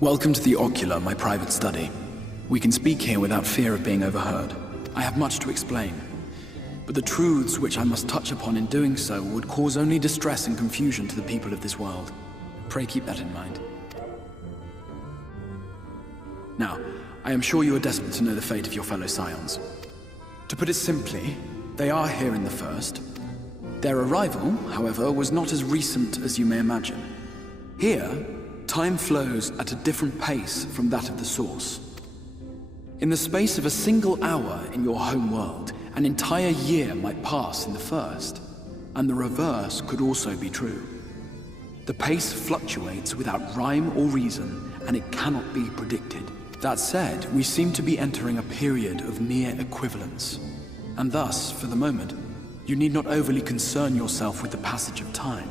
Welcome to the Ocular, my private study. We can speak here without fear of being overheard. I have much to explain, but the truths which I must touch upon in doing so would cause only distress and confusion to the people of this world. Pray keep that in mind. Now, I am sure you are desperate to know the fate of your fellow Scions. To put it simply, they are here in the First. Their arrival, however, was not as recent as you may imagine. Here, time flows at a different pace from that of the Source. In the space of a single hour in your home world, an entire year might pass in the First, and the reverse could also be true. The pace fluctuates without rhyme or reason, and it cannot be predicted. That said, we seem to be entering a period of near equivalence, and thus, for the moment, you need not overly concern yourself with the passage of time.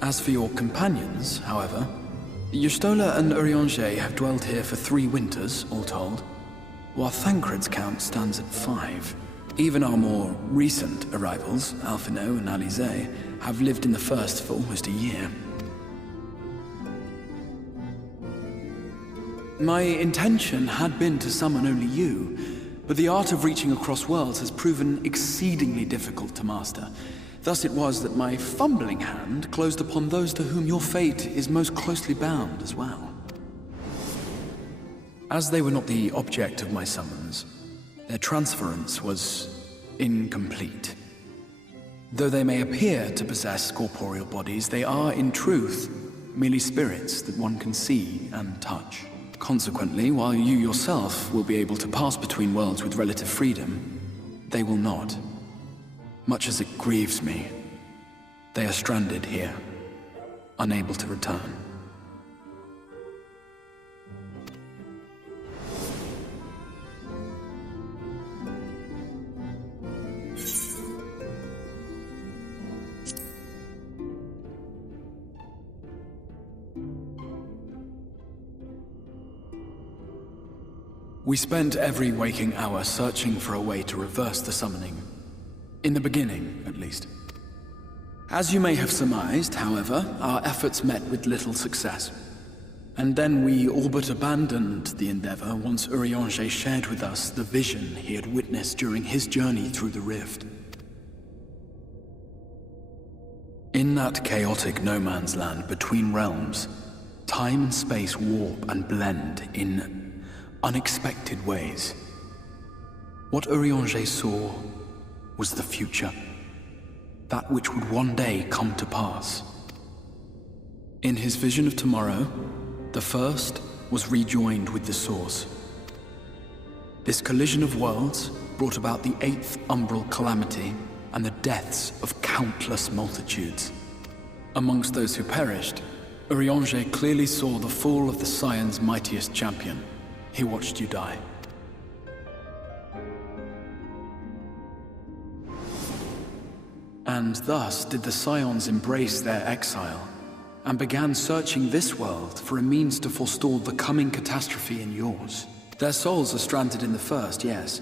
As for your companions, however, Y'shtola and Urianger have dwelled here for 3 winters, all told, while Thancred's count stands at 5. Even our more recent arrivals, Alphino and Alizé, have lived in the First for almost a year. My intention had been to summon only you, but the art of reaching across worlds has proven exceedingly difficult to master. Thus it was that my fumbling hand closed upon those to whom your fate is most closely bound as well. As they were not the object of my summons, their transference was incomplete. Though they may appear to possess corporeal bodies, they are, in truth, merely spirits that one can see and touch. Consequently, while you yourself will be able to pass between worlds with relative freedom, they will not. Much as it grieves me, they are stranded here, unable to return. We spent every waking hour searching for a way to reverse the summoning. In the beginning, at least. As you may have surmised, however, our efforts met with little success. And then we all but abandoned the endeavor once Urianger shared with us the vision he had witnessed during his journey through the rift. In that chaotic no-man's land between realms, time and space warp and blend in unexpected ways. What Urianger saw was the future, that which would one day come to pass. In his vision of tomorrow, the First was rejoined with the Source. This collision of worlds brought about the 8th umbral calamity and the deaths of countless multitudes. Amongst those who perished, Urianger clearly saw the fall of the Scion's mightiest champion. He watched you die. And thus did the Scions embrace their exile, and began searching this world for a means to forestall the coming catastrophe in yours. Their souls are stranded in the First, yes,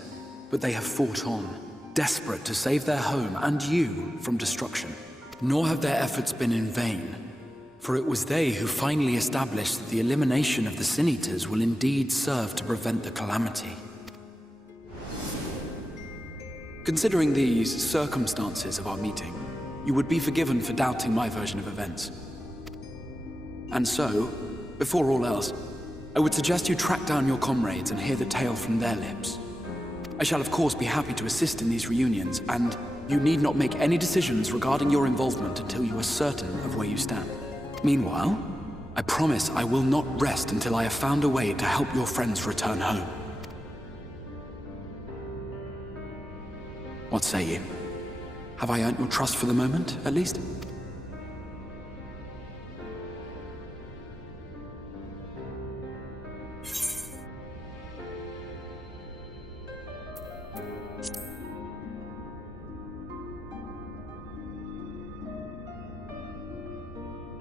but they have fought on, desperate to save their home and you from destruction. Nor have their efforts been in vain, for it was they who finally established that the elimination of the Sin Eaters will indeed serve to prevent the calamity. Considering these circumstances of our meeting, you would be forgiven for doubting my version of events. And so, before all else, I would suggest you track down your comrades and hear the tale from their lips. I shall of course be happy to assist in these reunions, and you need not make any decisions regarding your involvement until you are certain of where you stand. Meanwhile, I promise I will not rest until I have found a way to help your friends return home. What say you? Have I earned your trust for the moment, at least?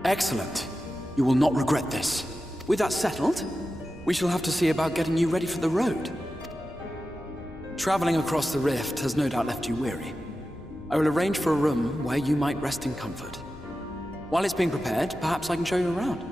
Excellent. You will not regret this. With that settled, we shall have to see about getting you ready for the road. Traveling across the rift has no doubt left you weary. I will arrange for a room where you might rest in comfort. While it's being prepared, perhaps I can show you around.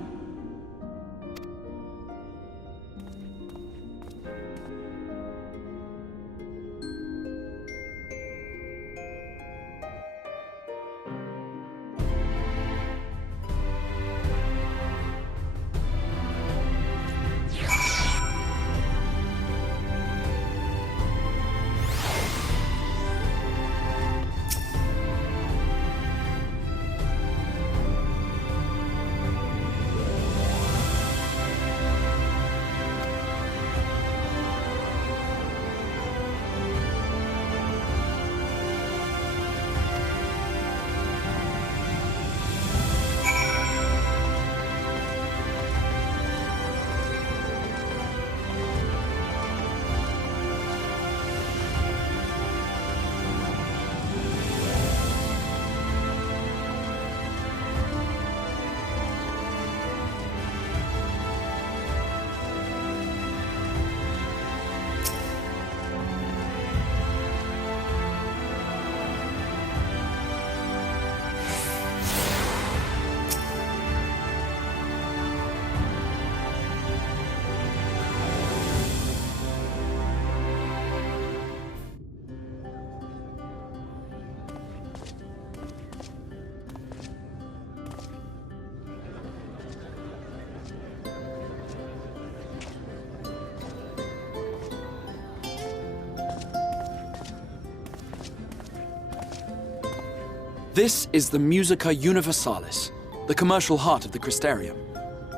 This is the Musica Universalis, the commercial heart of the Crystarium.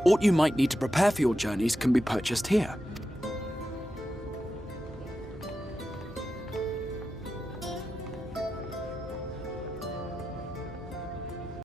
What you might need to prepare for your journeys can be purchased here.